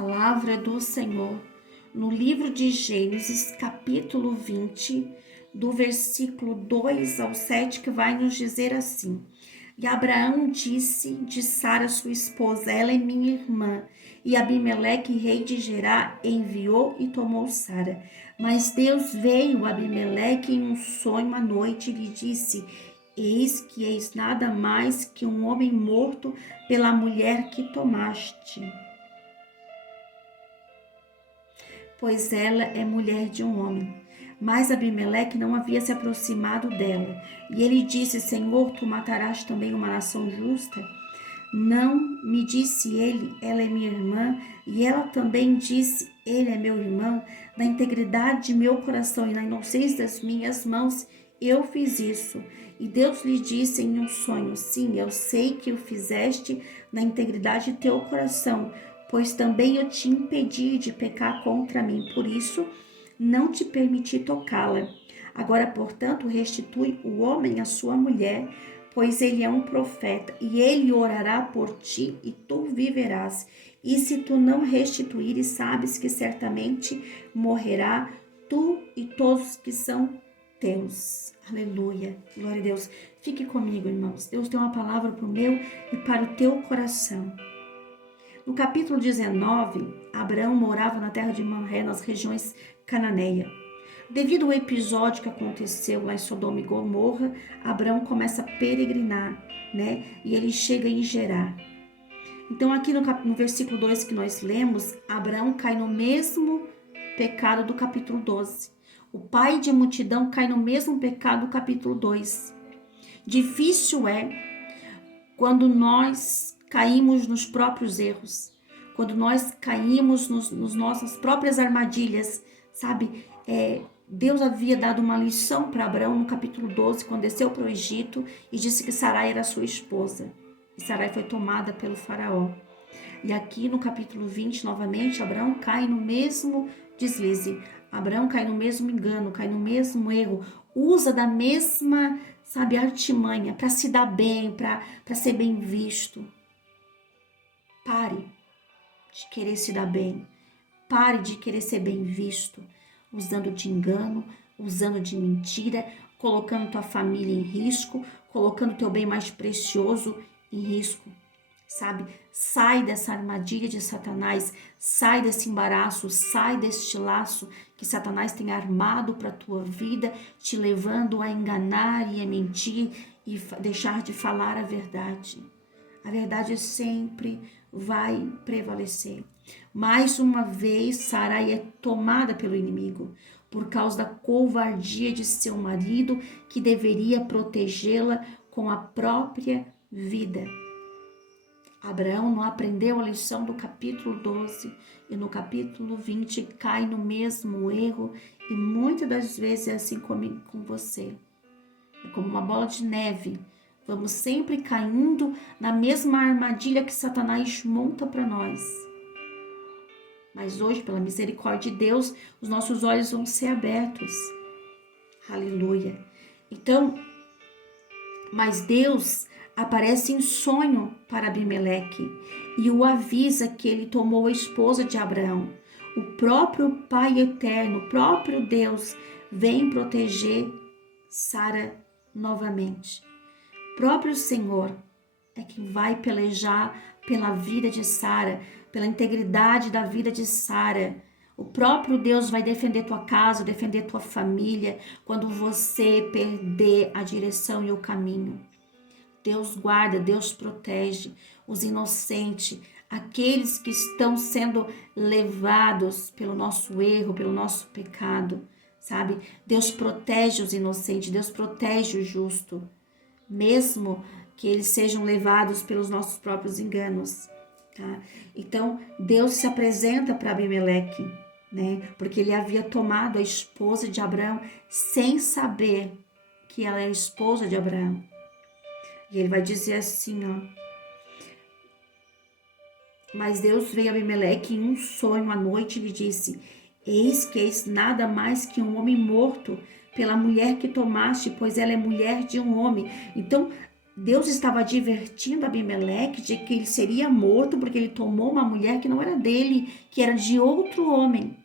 Palavra do Senhor, no livro de Gênesis, capítulo 20, do versículo 2 ao 7, que vai nos dizer assim: E Abraão disse de Sara, sua esposa: ela é minha irmã. E Abimeleque, rei de Gerá, enviou e tomou Sara. Mas Deus veio a Abimeleque em um sonho à noite e lhe disse: Eis que és nada mais que um homem morto pela mulher que tomaste, pois ela é mulher de um homem. Mas Abimeleque não havia se aproximado dela. E ele disse: Senhor, tu matarás também uma nação justa? Não me disse ele, ela é minha irmã, e ela também disse, ele é meu irmão. Na integridade de meu coração e na inocência das minhas mãos, eu fiz isso. E Deus lhe disse em um sonho: sim, eu sei que o fizeste na integridade de teu coração, pois também eu te impedi de pecar contra mim, por isso não te permiti tocá-la. Agora, portanto, restitui o homem à sua mulher, pois ele é um profeta, e ele orará por ti, e tu viverás. E se tu não restituires, sabes que certamente morrerá tu e todos que são teus. Aleluia, glória a Deus. Fique comigo, irmãos. Deus tem uma palavra para o meu e para o teu coração. No capítulo 19, Abraão morava na terra de Manré, nas regiões cananeia. Devido ao episódio que aconteceu lá em Sodoma e Gomorra, Abraão começa a peregrinar, né? E ele chega em Gerá. Então aqui no versículo 2 que nós lemos, Abraão cai no mesmo pecado do capítulo 12. O pai de multidão cai no mesmo pecado do capítulo 2. Difícil é quando nós caímos nos próprios erros, quando nós caímos nos nossas próprias armadilhas, sabe? Deus havia dado uma lição para Abraão no capítulo 12, quando desceu para o Egito e disse que Sarai era sua esposa. E Sarai foi tomada pelo faraó. E aqui no capítulo 20, novamente, Abraão cai no mesmo deslize. Abraão cai no mesmo engano, cai no mesmo erro, usa da mesma, sabe, artimanha para se dar bem, para ser bem visto. Pare de querer se dar bem. Pare de querer ser bem visto, usando de engano, usando de mentira, colocando tua família em risco, colocando teu bem mais precioso em risco. Sabe? Sai dessa armadilha de Satanás, sai desse embaraço, sai deste laço que Satanás tem armado para a tua vida, te levando a enganar e a mentir e deixar de falar a verdade. A verdade sempre vai prevalecer. Mais uma vez, Sarai é tomada pelo inimigo por causa da covardia de seu marido, que deveria protegê-la com a própria vida. Abraão não aprendeu a lição do capítulo 12 e no capítulo 20 cai no mesmo erro, e muitas das vezes é assim comigo, com você. É como uma bola de neve. Vamos sempre caindo na mesma armadilha que Satanás monta para nós. Mas hoje, pela misericórdia de Deus, os nossos olhos vão ser abertos. Aleluia. Então, mas Deus aparece em sonho para Abimeleque e o avisa que ele tomou a esposa de Abraão. O próprio Pai eterno, o próprio Deus, vem proteger Sara novamente. O próprio Senhor é quem vai pelejar pela vida de Sara, pela integridade da vida de Sara. O próprio Deus vai defender tua casa, defender tua família, quando você perder a direção e o caminho. Deus guarda, Deus protege os inocentes, aqueles que estão sendo levados pelo nosso erro, pelo nosso pecado, sabe? Deus protege os inocentes, Deus protege o justo, mesmo que eles sejam levados pelos nossos próprios enganos, tá? Então, Deus se apresenta para Abimeleque, né? Porque ele havia tomado a esposa de Abraão sem saber que ela é a esposa de Abraão. E ele vai dizer assim, ó: mas Deus veio a Abimeleque em um sonho à noite e lhe disse: eis que és nada mais que um homem morto pela mulher que tomaste, pois ela é mulher de um homem. Então, Deus estava advertindo Abimeleque de que ele seria morto porque ele tomou uma mulher que não era dele, que era de outro homem.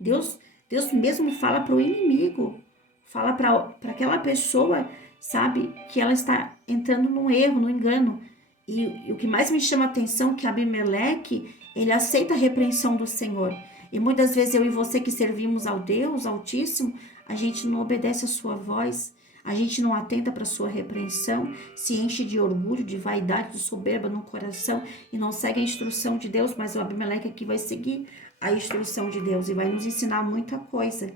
Deus, Deus mesmo fala para o inimigo, fala para aquela pessoa, sabe, que ela está entrando no erro, no engano. E o que mais me chama a atenção é que Abimeleque, ele aceita a repreensão do Senhor. E muitas vezes eu e você que servimos ao Deus Altíssimo, a gente não obedece a sua voz, a gente não atenta para a sua repreensão, se enche de orgulho, de vaidade, de soberba no coração e não segue a instrução de Deus, mas o Abimeleque aqui vai seguir a instrução de Deus e vai nos ensinar muita coisa.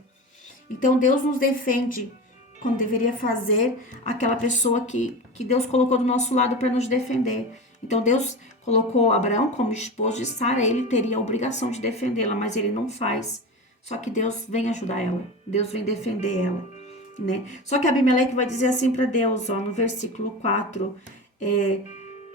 Então Deus nos defende quando deveria fazer aquela pessoa que Deus colocou do nosso lado para nos defender. Então Deus colocou Abraão como esposo de Sara, ele teria a obrigação de defendê-la, mas ele não faz. Só que Deus vem ajudar ela, Deus vem defender ela, né? Só que Abimeleque vai dizer assim para Deus, ó, no versículo 4,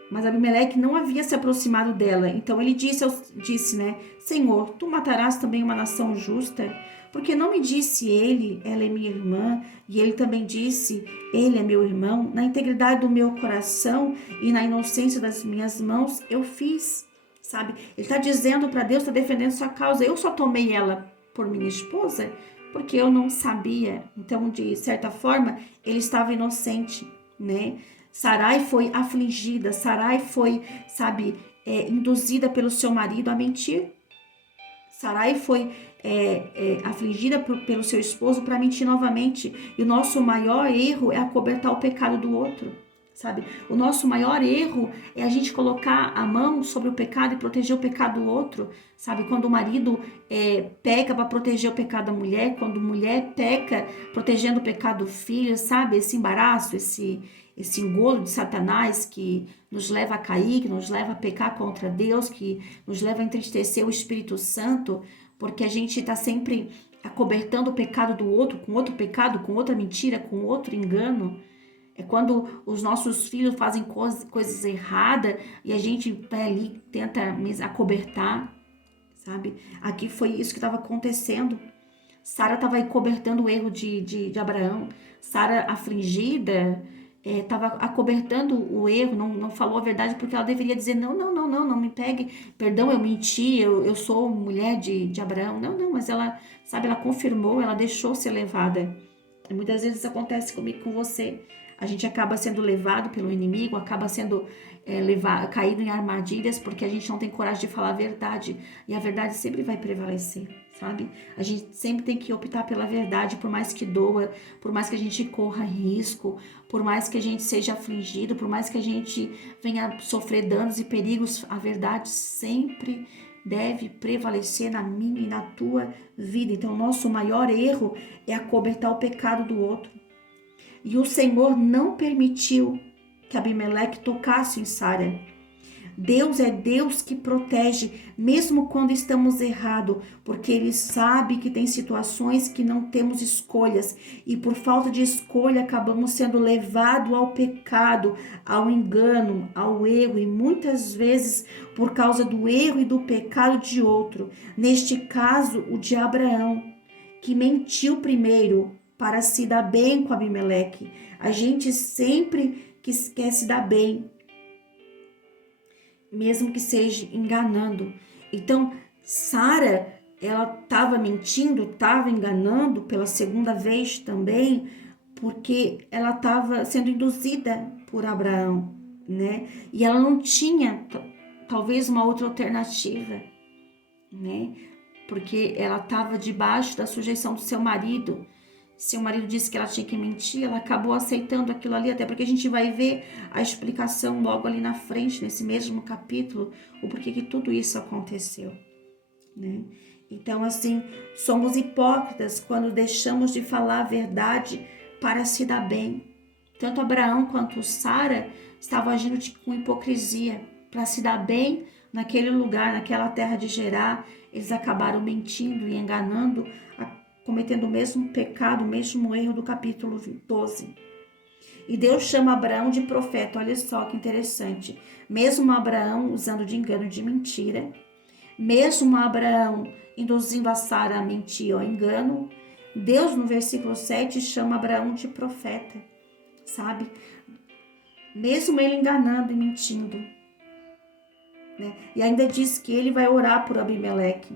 mas Abimeleque não havia se aproximado dela. Então ele disse, né? Senhor, tu matarás também uma nação justa? Porque não me disse ele, ela é minha irmã, e ele também disse, ele é meu irmão. Na integridade do meu coração e na inocência das minhas mãos, eu fiz, sabe? Ele está dizendo para Deus, está defendendo sua causa. Eu só tomei ela por minha esposa porque eu não sabia. Então, de certa forma, ele estava inocente, né? Sarai foi afligida, Sarai foi, sabe, induzida pelo seu marido a mentir. Sarai foi afligida pelo seu esposo para mentir novamente. E o nosso maior erro é acobertar o pecado do outro, sabe? O nosso maior erro é a gente colocar a mão sobre o pecado e proteger o pecado do outro, sabe? Quando o marido peca para proteger o pecado da mulher, quando a mulher peca protegendo o pecado do filho, sabe? Esse embaraço, esse engodo de Satanás que nos leva a cair, que nos leva a pecar contra Deus, que nos leva a entristecer o Espírito Santo, porque a gente está sempre acobertando o pecado do outro, com outro pecado, com outra mentira, com outro engano. É quando os nossos filhos fazem coisas erradas e a gente vai ali, tenta acobertar, sabe? Aqui foi isso que estava acontecendo. Sara estava acobertando o erro de Abraão. Sara afligida, estava acobertando o erro, não falou a verdade porque ela deveria dizer, não me pegue, perdão, eu menti, eu sou mulher de Abraão. Não, mas ela, sabe, ela confirmou, ela deixou ser levada. E muitas vezes isso acontece comigo, com você. A gente acaba sendo levado pelo inimigo, acaba sendo caído em armadilhas porque a gente não tem coragem de falar a verdade. E a verdade sempre vai prevalecer, sabe? A gente sempre tem que optar pela verdade, por mais que doa, por mais que a gente corra risco, por mais que a gente seja afligido, por mais que a gente venha sofrer danos e perigos, a verdade sempre deve prevalecer na minha e na tua vida. Então, o nosso maior erro é acobertar o pecado do outro. E o Senhor não permitiu que Abimeleque tocasse em Sara. Deus é Deus que protege, mesmo quando estamos errados, porque Ele sabe que tem situações que não temos escolhas e por falta de escolha acabamos sendo levados ao pecado, ao engano, ao erro e muitas vezes por causa do erro e do pecado de outro. Neste caso, o de Abraão, que mentiu primeiro para se dar bem com Abimeleque. A gente sempre quer se dar bem, mesmo que seja enganando. Então, Sara, ela estava mentindo, estava enganando pela segunda vez também, porque ela estava sendo induzida por Abraão, né? E ela não tinha, talvez, uma outra alternativa, né? Porque ela estava debaixo da sujeição do seu marido. Se o marido disse que ela tinha que mentir, ela acabou aceitando aquilo ali, até porque a gente vai ver a explicação logo ali na frente, nesse mesmo capítulo, o porquê que tudo isso aconteceu, né? Então, assim, somos hipócritas quando deixamos de falar a verdade para se dar bem. Tanto Abraão quanto Sara estavam agindo com hipocrisia para se dar bem naquele lugar, naquela terra de Gerar. Eles acabaram mentindo e enganando, cometendo o mesmo pecado, o mesmo erro do capítulo 12. E Deus chama Abraão de profeta. Olha só que interessante. Mesmo Abraão usando de engano e de mentira, mesmo Abraão induzindo a Sara a mentir ou engano, Deus no versículo 7 chama Abraão de profeta, sabe? mesmo ele enganando e mentindo, né? E ainda diz que ele vai orar por Abimeleque.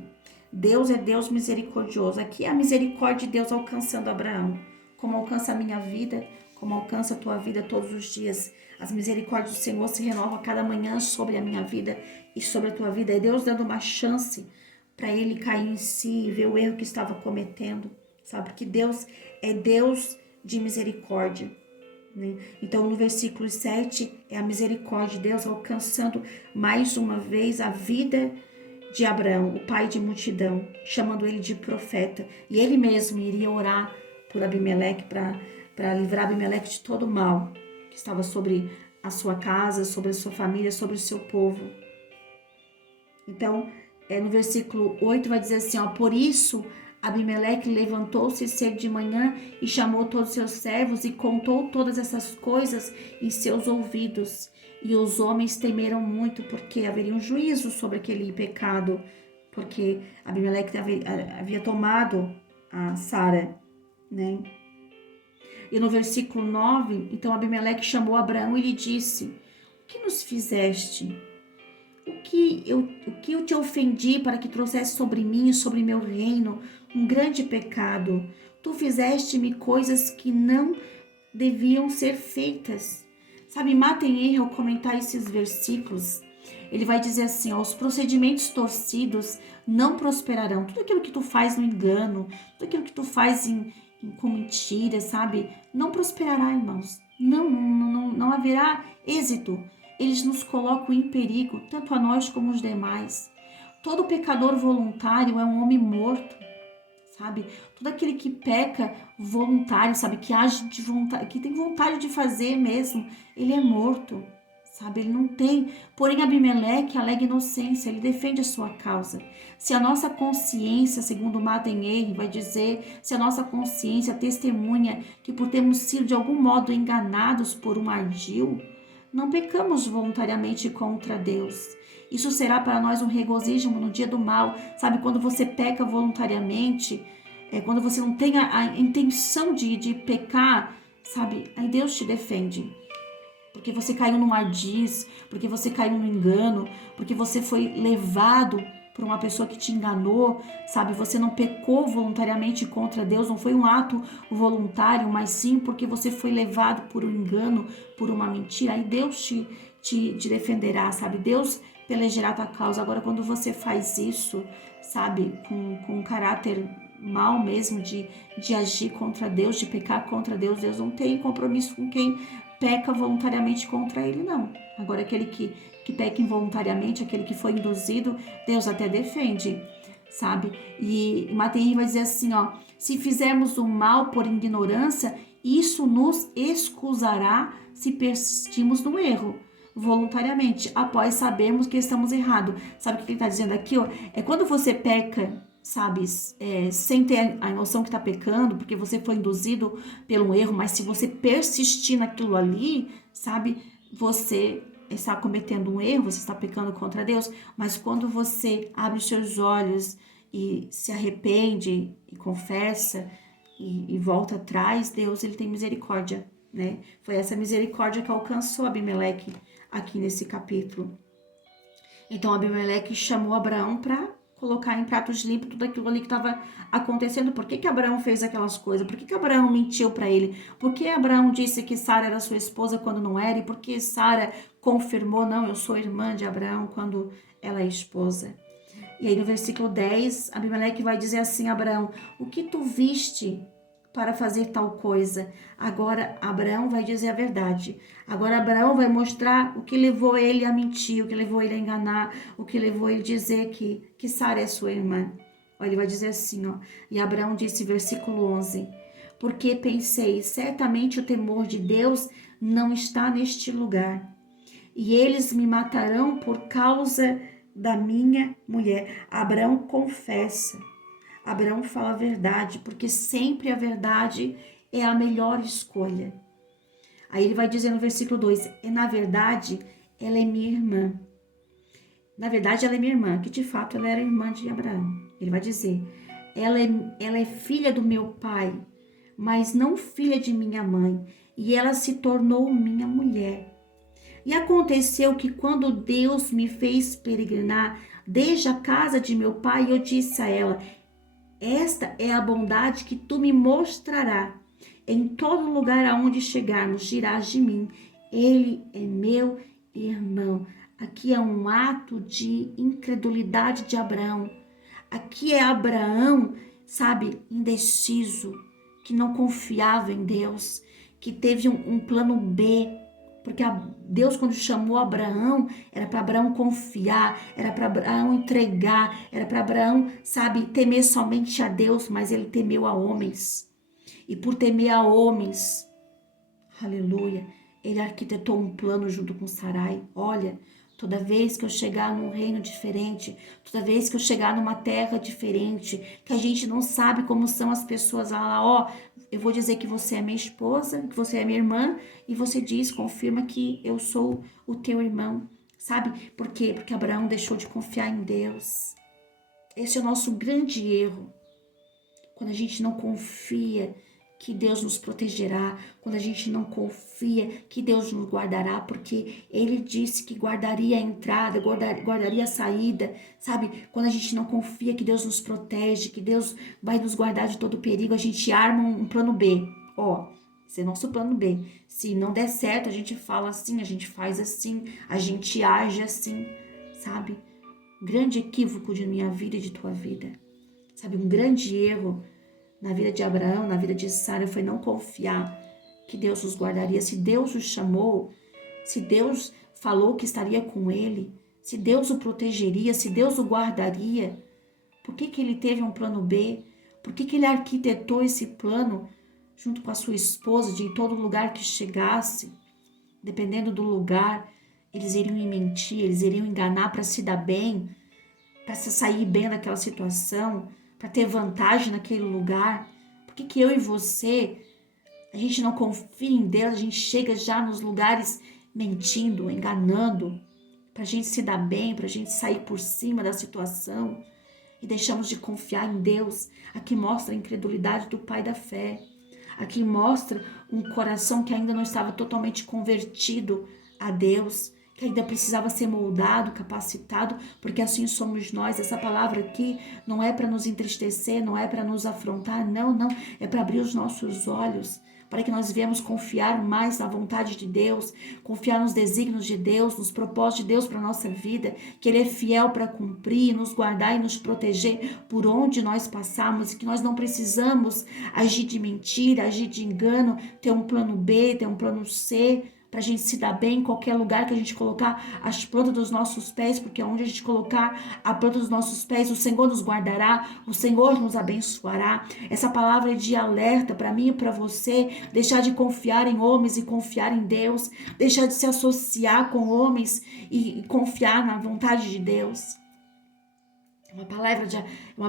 Deus é Deus misericordioso. Aqui é a misericórdia de Deus alcançando Abraão, como alcança a minha vida, como alcança a tua vida todos os dias. As misericórdias do Senhor se renovam a cada manhã sobre a minha vida e sobre a tua vida. É Deus dando uma chance para ele cair em si e ver o erro que estava cometendo, sabe? Porque Deus é Deus de misericórdia, né? Então, no versículo 7, é a misericórdia de Deus alcançando mais uma vez a vida de Abraão, o pai de multidão, chamando ele de profeta. E ele mesmo iria orar por Abimeleque para livrar Abimeleque de todo o mal que estava sobre a sua casa, sobre a sua família, sobre o seu povo. Então, no versículo 8 vai dizer assim, ó, por isso Abimeleque levantou-se cedo de manhã e chamou todos os seus servos e contou todas essas coisas em seus ouvidos. E os homens temeram muito, porque haveria um juízo sobre aquele pecado, porque Abimeleque havia tomado a Sara, né? E no versículo 9, então Abimeleque chamou Abraão e lhe disse, o que nos fizeste? O que eu te ofendi para que trouxesse sobre mim e sobre meu reino um grande pecado? Tu fizeste-me coisas que não deviam ser feitas. Sabe, Matem erro ao comentar esses versículos. Ele vai dizer assim, ó, os procedimentos torcidos não prosperarão. Tudo aquilo que tu faz no engano, tudo aquilo que tu faz com mentira, sabe? Não prosperará, irmãos. Não haverá êxito. Eles nos colocam em perigo, tanto a nós como os demais. Todo pecador voluntário é um homem morto, sabe? Todo aquele que peca voluntário, sabe? Que age de vontade, que tem vontade de fazer mesmo, ele é morto, sabe? Ele não tem. Porém, Abimeleque alega inocência, ele defende a sua causa. Se a nossa consciência, segundo Maten vai dizer, se a nossa consciência testemunha que por termos sido de algum modo enganados por um ardil, não pecamos voluntariamente contra Deus. Isso será para nós um regozijo no dia do mal. Sabe, quando você peca voluntariamente, quando você não tem a intenção de pecar, sabe, aí Deus te defende. Porque você caiu num ardiz, porque você caiu no engano, porque você foi levado por uma pessoa que te enganou, sabe? Você não pecou voluntariamente contra Deus, não foi um ato voluntário, mas sim porque você foi levado por um engano, por uma mentira. Aí Deus te defenderá, sabe? Deus pelejará a tua causa. Agora, quando você faz isso, sabe? Com um caráter mal mesmo, de agir contra Deus, de pecar contra Deus, Deus não tem compromisso com quem peca voluntariamente contra ele, não. Agora, aquele que peca involuntariamente, aquele que foi induzido, Deus até defende, sabe? E Mateus vai dizer assim, ó, se fizermos o mal por ignorância, isso nos excusará se persistimos no erro voluntariamente, após sabermos que estamos errados. Sabe o que ele está dizendo aqui, ó? É quando você peca, sabe, sem ter a noção que está pecando, porque você foi induzido pelo erro, mas se você persistir naquilo ali, sabe, você está cometendo um erro, você está pecando contra Deus, mas quando você abre os seus olhos e se arrepende e confessa e volta atrás, Deus, ele tem misericórdia, né? Foi essa misericórdia que alcançou Abimeleque aqui nesse capítulo. Então Abimeleque chamou Abraão para colocar em pratos limpos tudo aquilo ali que estava acontecendo. Por que Abraão fez aquelas coisas? Por que Abraão mentiu para ele? Por que Abraão disse que Sara era sua esposa quando não era? E por que Sara confirmou, não, eu sou irmã de Abraão quando ela é esposa? E aí no versículo 10, Abimeleque vai dizer assim a Abraão, o que tu viste para fazer tal coisa? Agora Abraão vai dizer a verdade. Agora Abraão vai mostrar o que levou ele a mentir, o que levou ele a enganar, o que levou ele a dizer que Sara é sua irmã. Ele vai dizer assim, ó. E Abraão disse, versículo 11, porque pensei, certamente o temor de Deus não está neste lugar, e eles me matarão por causa da minha mulher. Abraão confessa. Abraão fala a verdade, porque sempre a verdade é a melhor escolha. Aí ele vai dizer no versículo 2, na verdade, ela é minha irmã. Na verdade, ela é minha irmã, que de fato ela era irmã de Abraão. Ele vai dizer, ela é filha do meu pai, mas não filha de minha mãe, e ela se tornou minha mulher. E aconteceu que quando Deus me fez peregrinar desde a casa de meu pai, eu disse a ela: esta é a bondade que tu me mostrarás. Em todo lugar aonde chegarmos, dirás de mim: ele é meu irmão. Aqui é um ato de incredulidade de Abraão. Aqui é Abraão, sabe, indeciso, que não confiava em Deus, que teve um plano B. Porque Deus, quando chamou Abraão, era para Abraão confiar, era para Abraão entregar, era para Abraão, sabe, temer somente a Deus, mas ele temeu a homens. E por temer a homens, aleluia, ele arquitetou um plano junto com Sarai. Olha, toda vez que eu chegar num reino diferente, toda vez que eu chegar numa terra diferente, que a gente não sabe como são as pessoas lá, ó, eu vou dizer que você é minha esposa, que você é minha irmã, e você diz, confirma que eu sou o teu irmão. Sabe por quê? Porque Abraão deixou de confiar em Deus. Esse é o nosso grande erro. Quando a gente não confia que Deus nos protegerá, quando a gente não confia que Deus nos guardará, porque Ele disse que guardaria a entrada, guardaria a saída, sabe? Quando a gente não confia que Deus nos protege, que Deus vai nos guardar de todo perigo, a gente arma um plano B. Ó, esse é nosso plano B. Se não der certo, a gente fala assim, a gente faz assim, a gente age assim, sabe? Grande equívoco de minha vida e de tua vida. Sabe, um grande erro na vida de Abraão, na vida de Sara, foi não confiar que Deus os guardaria. Se Deus os chamou, se Deus falou que estaria com ele, se Deus o protegeria, se Deus o guardaria, por que ele teve um plano B? Por que ele arquitetou esse plano junto com a sua esposa, de em todo lugar que chegasse, dependendo do lugar, eles iriam mentir, eles iriam enganar para se dar bem, para se sair bem daquela situação, para ter vantagem naquele lugar? Por que eu e você, a gente não confia em Deus, a gente chega já nos lugares mentindo, enganando, para a gente se dar bem, para a gente sair por cima da situação e deixamos de confiar em Deus? Aqui mostra a incredulidade do pai da fé. Aqui mostra um coração que ainda não estava totalmente convertido a Deus, que ainda precisava ser moldado, capacitado, porque assim somos nós. Essa palavra aqui não é para nos entristecer, não é para nos afrontar, não, é para abrir os nossos olhos, para que nós viemos confiar mais na vontade de Deus, confiar nos desígnios de Deus, nos propósitos de Deus para a nossa vida, que Ele é fiel para cumprir, nos guardar e nos proteger por onde nós passarmos, e que nós não precisamos agir de mentira, agir de engano, ter um plano B, ter um plano C, para a gente se dar bem em qualquer lugar que a gente colocar as plantas dos nossos pés, porque onde a gente colocar a planta dos nossos pés, o Senhor nos guardará, o Senhor nos abençoará. Essa palavra é de alerta para mim e para você, deixar de confiar em homens e confiar em Deus, deixar de se associar com homens e confiar na vontade de Deus. É uma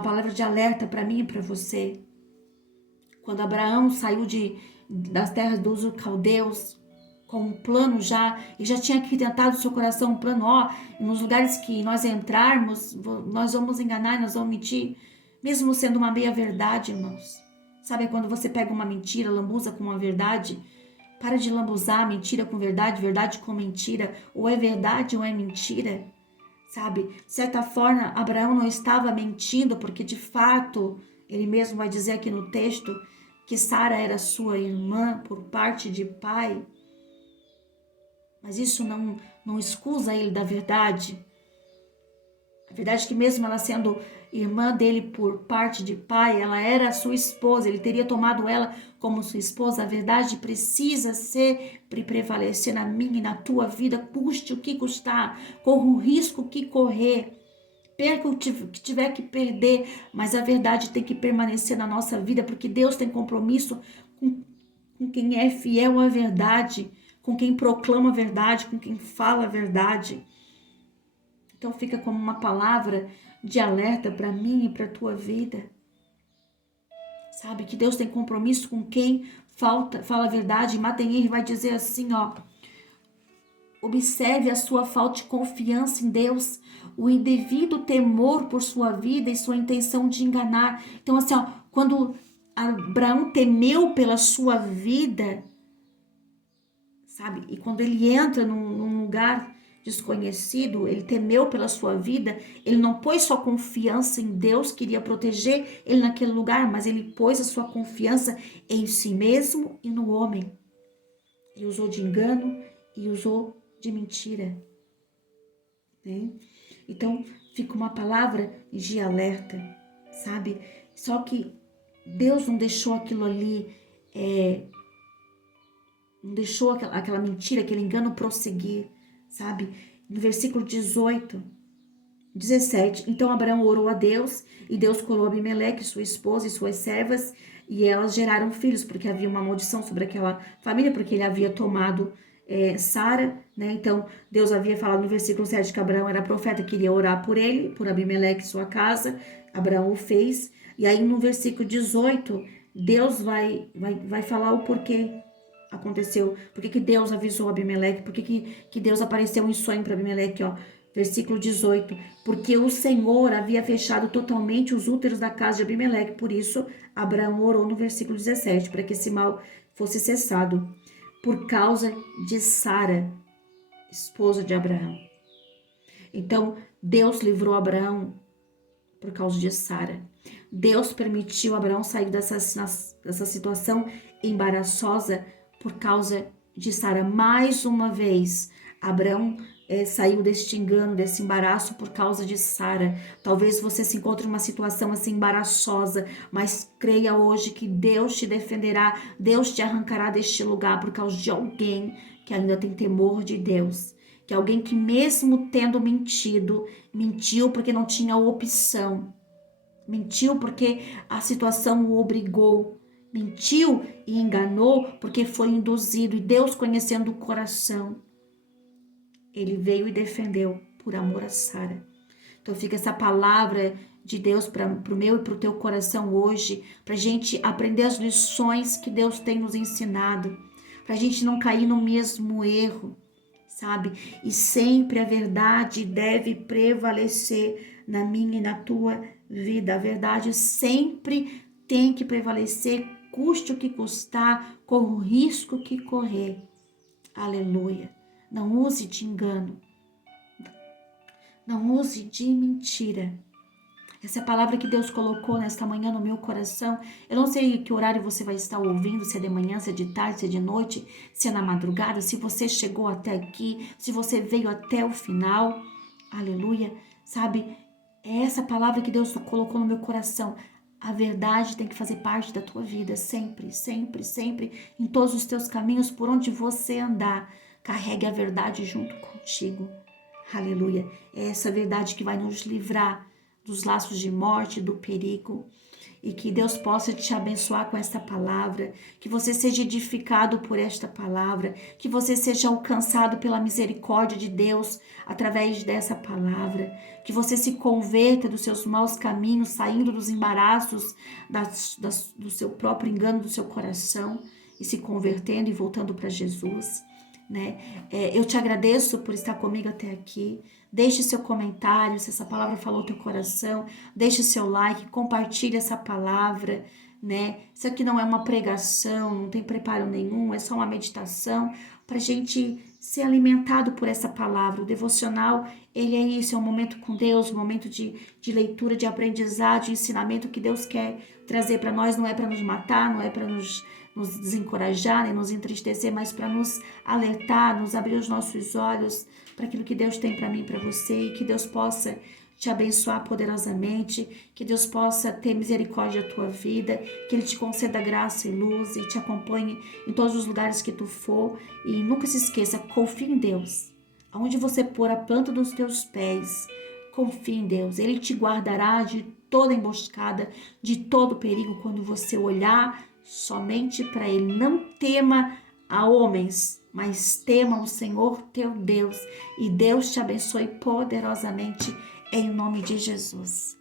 palavra de alerta para mim e para você. Quando Abraão saiu das terras dos caldeus, com um plano já, e já tinha arquitetado no seu coração um plano, ó, nos lugares que nós entrarmos, nós vamos enganar, nós vamos mentir, mesmo sendo uma meia verdade, irmãos. Sabe quando você pega uma mentira, lambuza com uma verdade? Para de lambuzar mentira com verdade, verdade com mentira, ou é verdade ou é mentira, sabe? De certa forma, Abraão não estava mentindo, porque de fato, ele mesmo vai dizer aqui no texto, que Sara era sua irmã por parte de pai. Mas isso não excusa ele da verdade. A verdade é que mesmo ela sendo irmã dele por parte de pai, ela era sua esposa, ele teria tomado ela como sua esposa. A verdade precisa sempre prevalecer na minha e na tua vida, custe o que custar, corra o risco que correr, perca o que tiver que perder, mas a verdade tem que permanecer na nossa vida, porque Deus tem compromisso com quem é fiel à verdade, com quem proclama a verdade, com quem fala a verdade. Então fica como uma palavra de alerta para mim e para a tua vida. Sabe que Deus tem compromisso com quem fala a verdade. Matenir vai dizer assim, ó: observe a sua falta de confiança em Deus, o indevido temor por sua vida e sua intenção de enganar. Então assim, ó, quando Abraão temeu pela sua vida, sabe? E quando ele entra num lugar desconhecido, ele temeu pela sua vida, ele não pôs sua confiança em Deus, queria proteger ele naquele lugar, mas ele pôs a sua confiança em si mesmo e no homem. E usou de engano e usou de mentira, né? Então, fica uma palavra de alerta, sabe? Só que Deus não deixou aquilo ali, não deixou aquela mentira, aquele engano prosseguir, sabe? No versículo 17, então Abraão orou a Deus, e Deus curou Abimeleque, sua esposa e suas servas, e elas geraram filhos, porque havia uma maldição sobre aquela família, porque ele havia tomado Sara, né? Então Deus havia falado no versículo 7 que Abraão era profeta, queria orar por ele, por Abimeleque e sua casa. Abraão o fez, e aí no versículo 18 Deus vai falar o porquê aconteceu, por que Deus avisou Abimeleque, por que Deus apareceu em sonho para Abimeleque, ó. Versículo 18, porque o Senhor havia fechado totalmente os úteros da casa de Abimeleque, por isso Abraão orou no versículo 17, para que esse mal fosse cessado, por causa de Sara, esposa de Abraão. Então, Deus livrou Abraão por causa de Sara. Deus permitiu Abraão sair dessa situação embaraçosa por causa de Sara. Mais uma vez, Abraão saiu deste engano, desse embaraço por causa de Sara. Talvez você se encontre numa situação assim embaraçosa, mas creia hoje que Deus te defenderá, Deus te arrancará deste lugar por causa de alguém que ainda tem temor de Deus. Que alguém que mesmo tendo mentido, mentiu porque não tinha opção. Mentiu porque a situação o obrigou. Mentiu e enganou porque foi induzido. E Deus, conhecendo o coração, ele veio e defendeu por amor a Sara. Então fica essa palavra de Deus para o meu e para o teu coração hoje, para a gente aprender as lições que Deus tem nos ensinado, para a gente não cair no mesmo erro, sabe? E sempre a verdade deve prevalecer na minha e na tua vida. A verdade sempre tem que prevalecer, custe o que custar, com o risco que correr. Aleluia. Não use de engano. Não use de mentira. Essa é a palavra que Deus colocou nesta manhã no meu coração. Eu não sei que horário você vai estar ouvindo, se é de manhã, se é de tarde, se é de noite, se é na madrugada, se você chegou até aqui, se você veio até o final. Aleluia. Sabe, é essa palavra que Deus colocou no meu coração. A verdade tem que fazer parte da tua vida, sempre, sempre, sempre, em todos os teus caminhos, por onde você andar. Carregue a verdade junto contigo. Aleluia. É essa verdade que vai nos livrar dos laços de morte, do perigo. E que Deus possa te abençoar com esta palavra, que você seja edificado por esta palavra, que você seja alcançado pela misericórdia de Deus através dessa palavra, que você se converta dos seus maus caminhos, saindo dos embaraços do seu próprio engano, do seu coração, e se convertendo e voltando para Jesus, né? Eu te agradeço por estar comigo até aqui. Deixe seu comentário, se essa palavra falou teu coração, deixe seu like, compartilhe essa palavra, né? Isso aqui não é uma pregação, não tem preparo nenhum, é só uma meditação para a gente ser alimentado por essa palavra. O devocional, ele é isso, é um momento com Deus, um momento de leitura, de aprendizado, de ensinamento que Deus quer trazer para nós. Não é para nos matar, não é para nos desencorajar, nem nos entristecer, mas para nos alertar, nos abrir os nossos olhos para aquilo que Deus tem para mim e para você, e que Deus possa te abençoar poderosamente, que Deus possa ter misericórdia da tua vida, que Ele te conceda graça e luz e te acompanhe em todos os lugares que tu for. E nunca se esqueça, confie em Deus. Aonde você pôr a planta dos teus pés, confie em Deus. Ele te guardará de toda emboscada, de todo perigo quando você olhar somente para Ele. Não tema a homens, mas tema o Senhor teu Deus. E Deus te abençoe poderosamente em nome de Jesus.